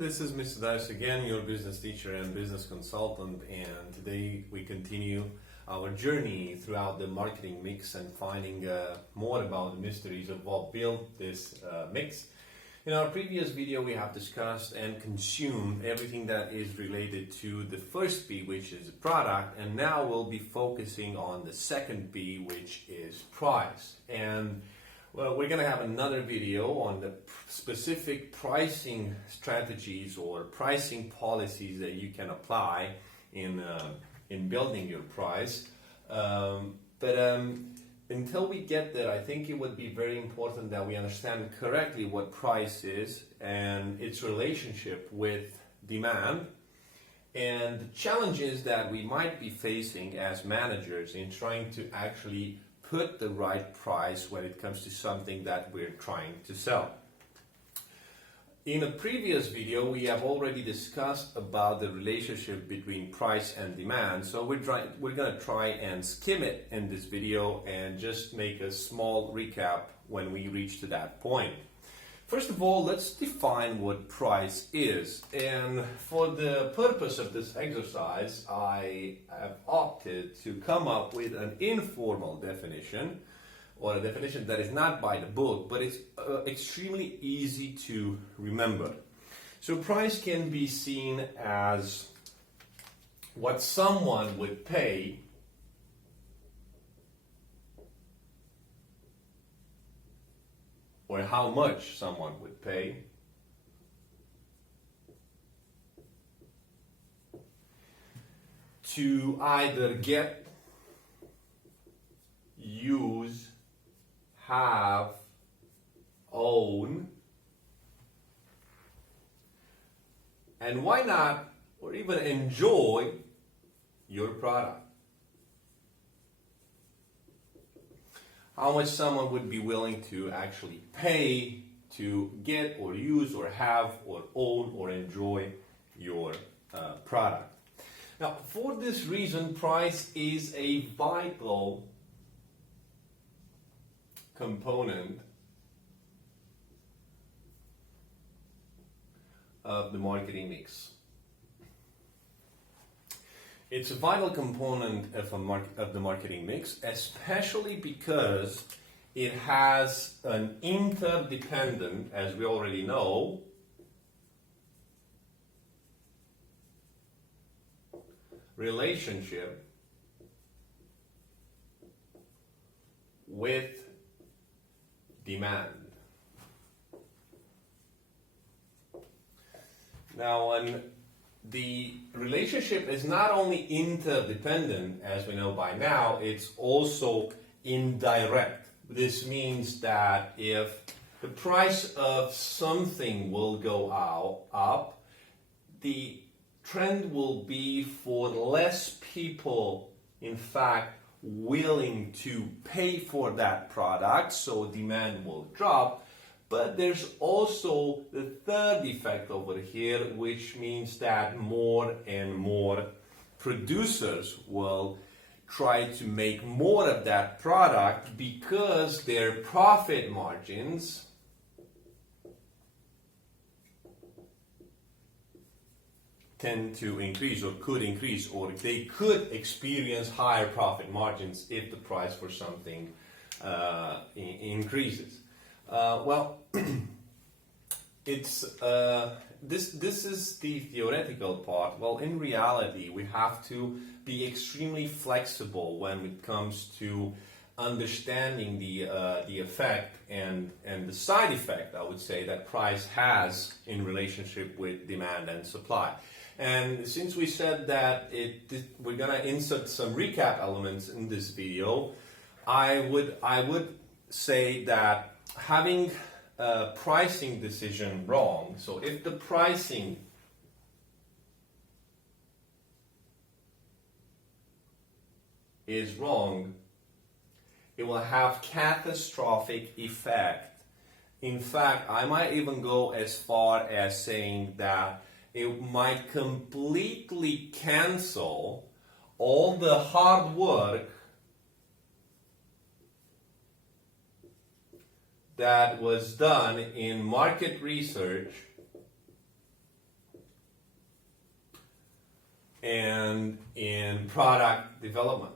this is Mr. Dice again, your business teacher and business consultant, and today we continue our journey throughout the marketing mix and finding more about the mysteries of what built this mix. In our previous video, we have discussed and consumed everything that is related to the first P, which is the product, and now we'll be focusing on the second P, which is price. And well, we're going to have another video on the specific pricing strategies or pricing policies that you can apply in building your price. Until we get there, I think it would be very important that we understand correctly what price is and its relationship with demand and the challenges that we might be facing as managers in trying to actually put the right price when it comes to something that we're trying to sell. In a previous video, we have already discussed about the relationship between price and demand, so we're going to try and skim it in this video and just make a small recap when we reach to that point. First of all, let's define what price is, and for the purpose of this exercise, I have opted to come up with an informal definition, or a definition that is not by the book, but it's extremely easy to remember. So price can be seen as what someone would pay or how much someone would pay to either get, use, have, own, and why not, or even enjoy your product. How much someone would be willing to actually pay to get or use or have or own or enjoy your product. Now, for this reason, price is a vital component of the marketing mix. It's a vital component of the marketing mix, especially because it has an interdependent, as we already know, relationship with demand. Now, the relationship is not only interdependent, as we know by now, it's also indirect. This means that if the price of something will go up, the trend will be for less people, in fact, willing to pay for that product, so demand will drop. But there's also the third effect over here, which means that more and more producers will try to make more of that product because their profit margins tend to increase or could increase, or they could experience higher profit margins if the price for something increases. It's this is the theoretical part. Well, in reality, we have to be extremely flexible when it comes to understanding the effect and the side effect, I would say, that price has in relationship with demand and supply. And since we said that we're gonna insert some recap elements in this video, I would say that having a pricing decision wrong, so if the pricing is wrong, it will have catastrophic effect. In fact, I might even go as far as saying that it might completely cancel all the hard work that was done in market research and in product development.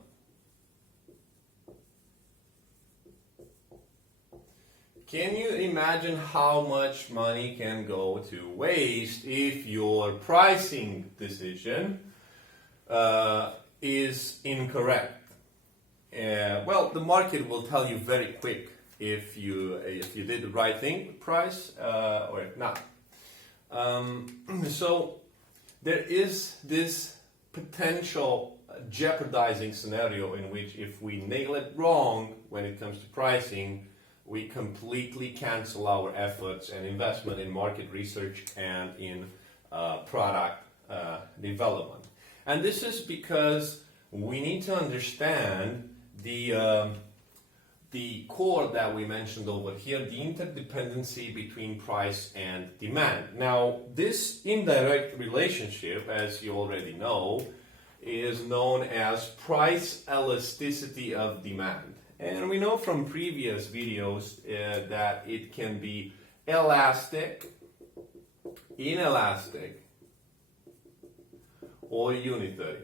Can you imagine how much money can go to waste if your pricing decision is incorrect? Well, the market will tell you very quick if you did the right thing with price or if not. So there is this potential jeopardizing scenario in which if we nail it wrong when it comes to pricing, we completely cancel our efforts and investment in market research and in product development. And this is because we need to understand the core that we mentioned over here, the interdependency between price and demand. Now, this indirect relationship, as you already know, is known as price elasticity of demand. And we know from previous videos that it can be elastic, inelastic, or unitary.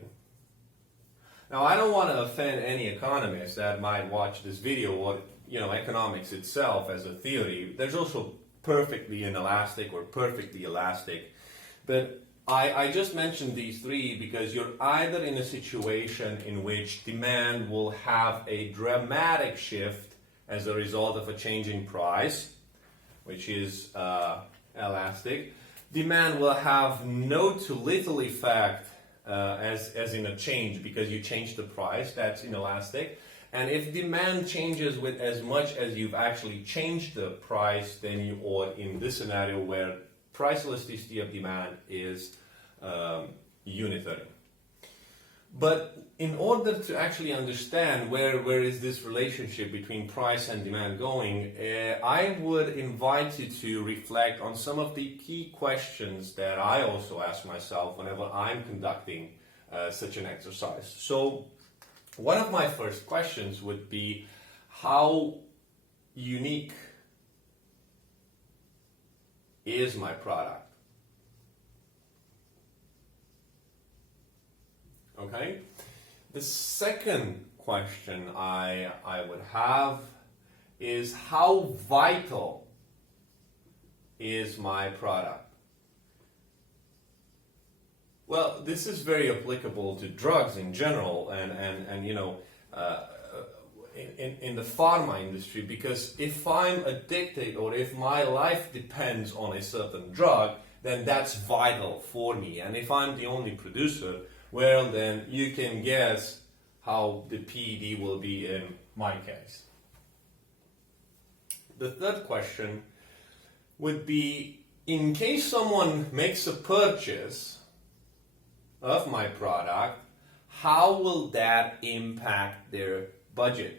Now, I don't want to offend any economist that might watch this video or, economics itself as a theory. There's also perfectly inelastic or perfectly elastic. But I just mentioned these three because you're either in a situation in which demand will have a dramatic shift as a result of a change in price, which is elastic. Demand will have no to little effect as in a change because you change the price, that's inelastic. And if demand changes with as much as you've actually changed the price, then you, or in this scenario where price elasticity of demand is unitary. But in order to actually understand where is this relationship between price and demand going, I would invite you to reflect on some of the key questions that I also ask myself whenever I'm conducting such an exercise. So one of my first questions would be, how unique is my product? Okay. The second question I would have is, how vital is my product? Well, this is very applicable to drugs in general and in the pharma industry, because if I'm addicted or if my life depends on a certain drug, then that's vital for me. And if I'm the only producer, well, then you can guess how the PED will be in my case. The third question would be, in case someone makes a purchase of my product, how will that impact their budget?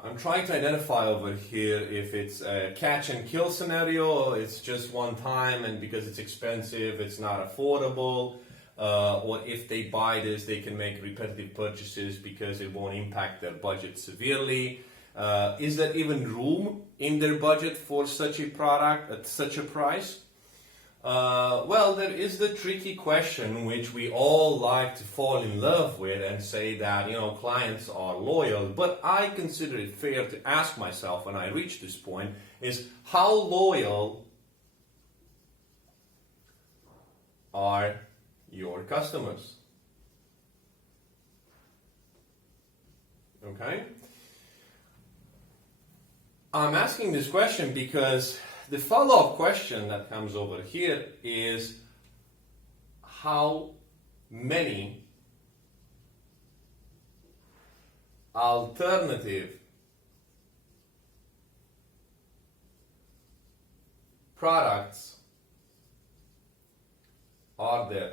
I'm trying to identify over here if it's a catch and kill scenario, or it's just one time and because it's expensive it's not affordable, or if they buy this they can make repetitive purchases because it won't impact their budget severely. Is there even room in their budget for such a product at such a price? Well, there is the tricky question which we all like to fall in love with and say that, clients are loyal, but I consider it fair to ask myself when I reach this point is, how loyal are your customers? Okay? I'm asking this question because the follow-up question that comes over here is, how many alternative products are there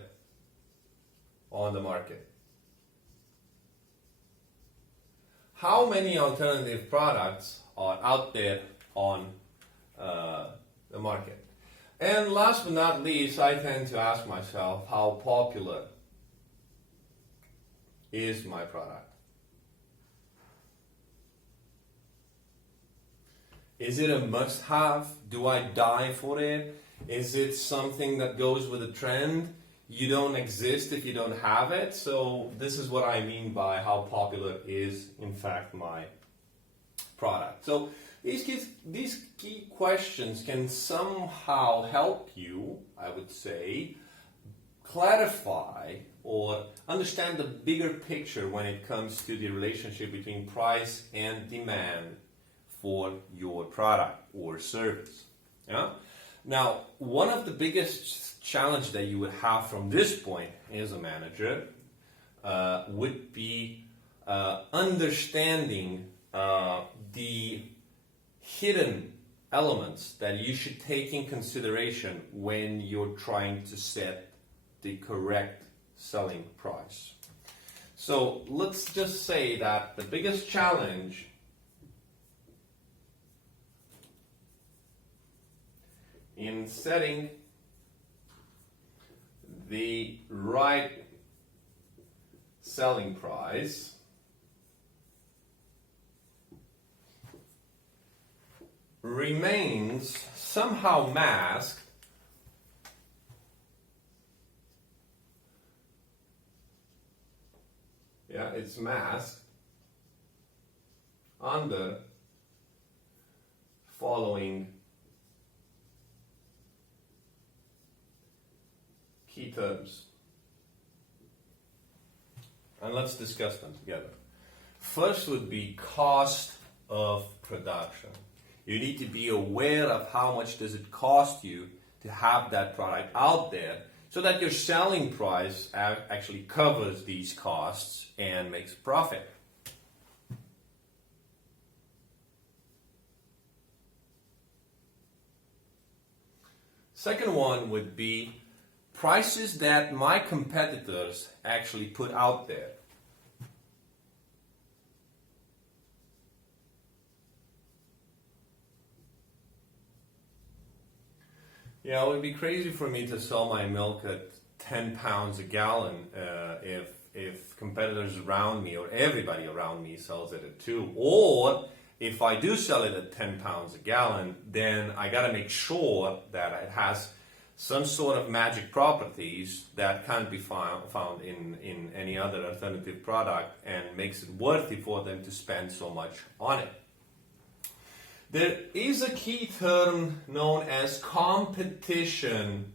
on the market? How many alternative products are out there on the market? And last but not least, I tend to ask myself, how popular is my product? Is it a must-have? Do I die for it? Is it something that goes with a trend? You don't exist if you don't have it. So this is what I mean by how popular is, in fact, my product. So these key questions can somehow help you, I would say, clarify or understand the bigger picture when it comes to the relationship between price and demand for your product or service. Yeah? Now, one of the biggest challenge that you would have from this point as a manager would be understanding the hidden elements that you should take in consideration when you're trying to set the correct selling price. So let's just say that the biggest challenge in setting the right selling price remains somehow masked it's masked under following key terms. And let's discuss them together. First would be cost of production. You need to be aware of how much does it cost you to have that product out there so that your selling price actually covers these costs and makes a profit. Second one would be prices that my competitors actually put out there. Yeah, it would be crazy for me to sell my milk at 10 pounds a gallon if competitors around me or everybody around me sells it at 2. Or if I do sell it at 10 pounds a gallon, then I got to make sure that it has some sort of magic properties that can't be found in any other alternative product and makes it worthy for them to spend so much on it. There is a key term known as competition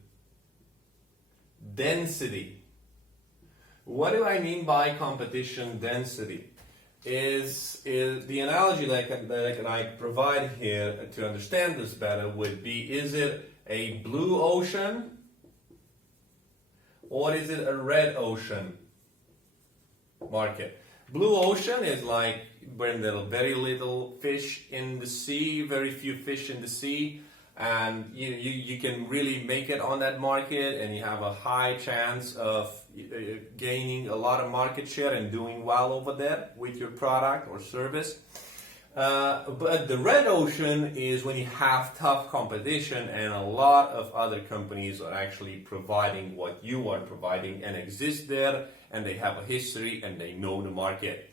density. What do I mean by competition density? Is the analogy that I provide here to understand this better would be, is it a blue ocean or is it a red ocean market? Blue ocean is like when there are very little fish in the sea, very few fish in the sea, and you can really make it on that market and you have a high chance of gaining a lot of market share and doing well over there with your product or service. But the red ocean is when you have tough competition and a lot of other companies are actually providing what you are providing and exist there, and they have a history and they know the market.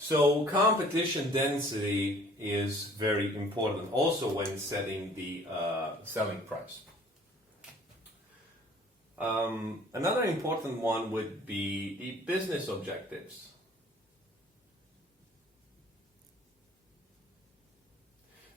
So competition density is very important also when setting the selling price. Another important one would be the business objectives.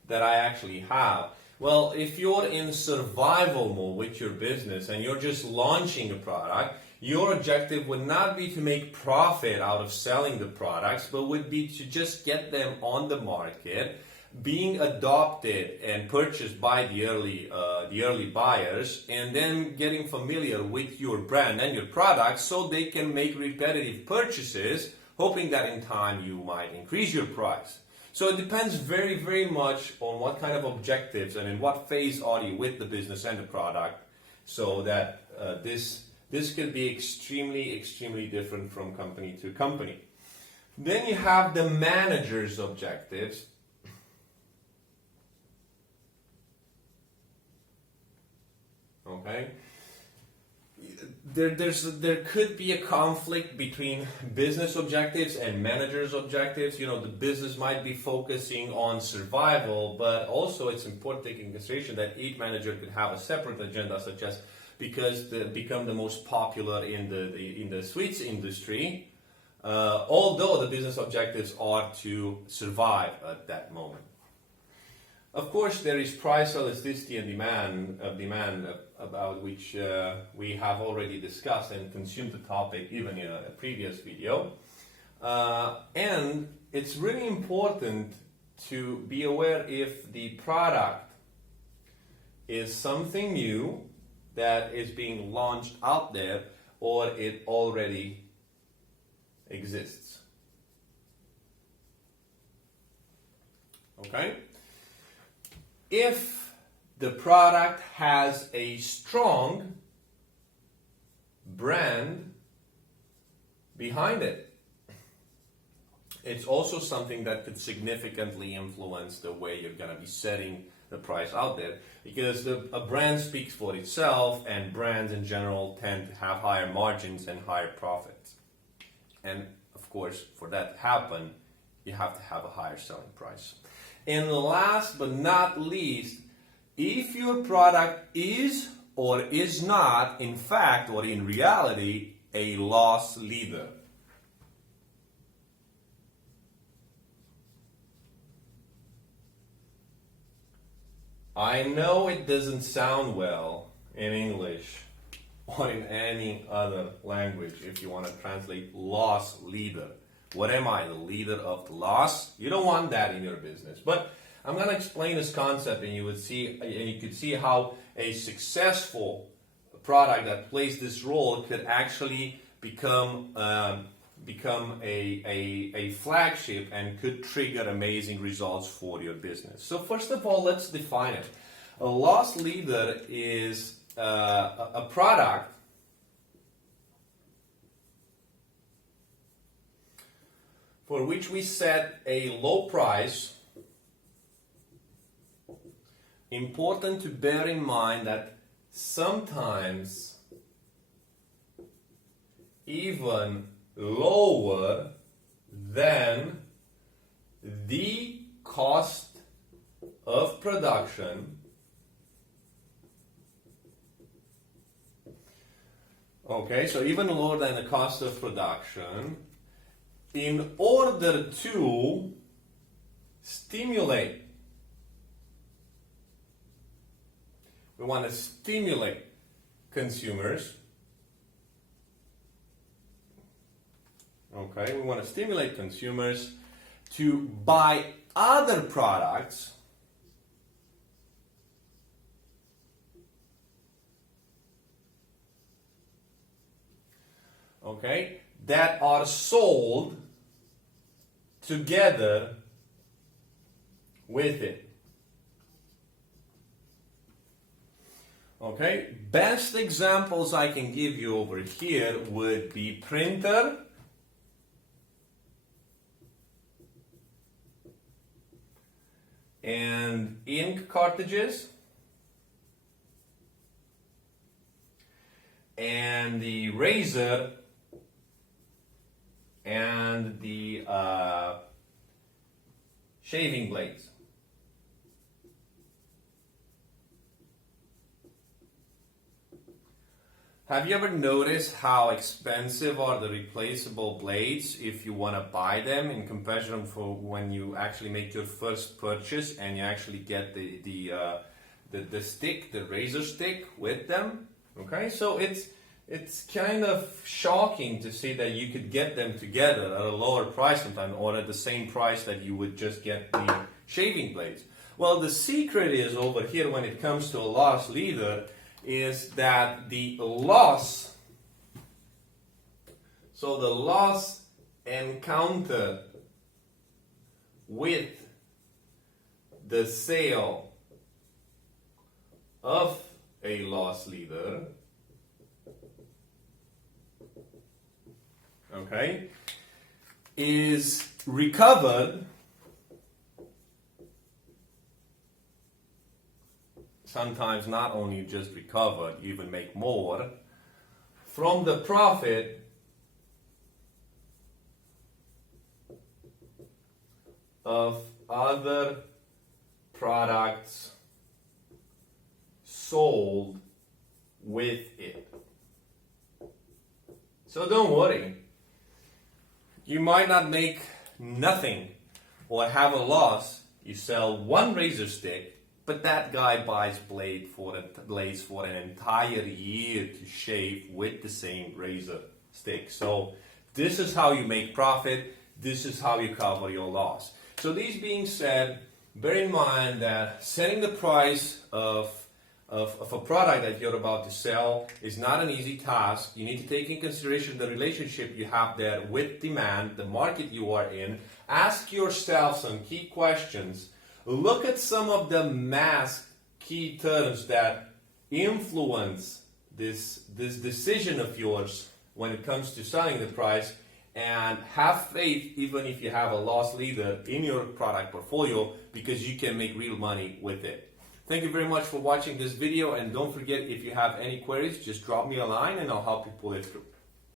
That I actually have. Well, if you're in survival mode with your business and you're just launching a product, your objective would not be to make profit out of selling the products, but would be to just get them on the market, being adopted and purchased by the early buyers, and then getting familiar with your brand and your product so they can make repetitive purchases, hoping that in time you might increase your price. So it depends very, very much on what kind of objectives and in what phase are you with the business and the product, so that this could be extremely, extremely different from company to company. Then you have the manager's objectives. Okay? there could be a conflict between business objectives and managers' objectives. You know, the business might be focusing on survival, but also it's important to take into consideration that each manager could have a separate agenda, such as become the most popular in the sweets industry. Although the business objectives are to survive at that moment. Of course, there is price elasticity and demand about which we have already discussed and consumed the topic even in a previous video. And it's really important to be aware if the product is something new that is being launched out there or it already exists. Okay? If the product has a strong brand behind it, it's also something that could significantly influence the way you're going to be setting the price out there, because a brand speaks for itself, and brands in general tend to have higher margins and higher profits. And of course, for that to happen, you have to have a higher selling price. And last but not least, if your product is or is not, in fact or in reality, a loss leader. I know it doesn't sound well in English or in any other language if you want to translate loss leader. What am I, the leader of the loss? You don't want that in your business. But I'm going to explain this concept, and you could see how a successful product that plays this role could actually become a flagship and could trigger amazing results for your business. So first of all, let's define it. A loss leader is a product for which we set a low price. Important to bear in mind that sometimes even lower than the cost of production. Okay, so even lower than the cost of production, in order to stimulate. We want to stimulate consumers. Okay, we want to stimulate consumers to buy other products that are sold together with it. Okay, best examples I can give you over here would be printer, and ink cartridges, and the razor, and the shaving blades. Have you ever noticed how expensive are the replaceable blades if you want to buy them in comparison for when you actually make your first purchase and you actually get the stick, the razor stick with them? Okay, so it's kind of shocking to see that you could get them together at a lower price sometimes, or at the same price that you would just get the shaving blades. Well, the secret is over here when it comes to a loss leader is that the loss, so the loss encounter with the sale of a loss leader, okay, is recovered sometimes not only just recovered, even make more from the profit of other products sold with it. So don't worry. You might not make nothing or have a loss. You sell one razor stick, but that guy buys blades for an entire year to shave with the same razor stick. So this is how you make profit. This is how you cover your loss. So these being said, bear in mind that setting the price of a product that you're about to sell is not an easy task. You need to take in consideration the relationship you have there with demand, the market you are in. Ask yourself some key questions. Look at some of the masked key terms that influence this decision of yours when it comes to selling the price, and have faith even if you have a loss leader in your product portfolio, because you can make real money with it. Thank you very much for watching this video, and don't forget, if you have any queries, just drop me a line and I'll help you pull it through.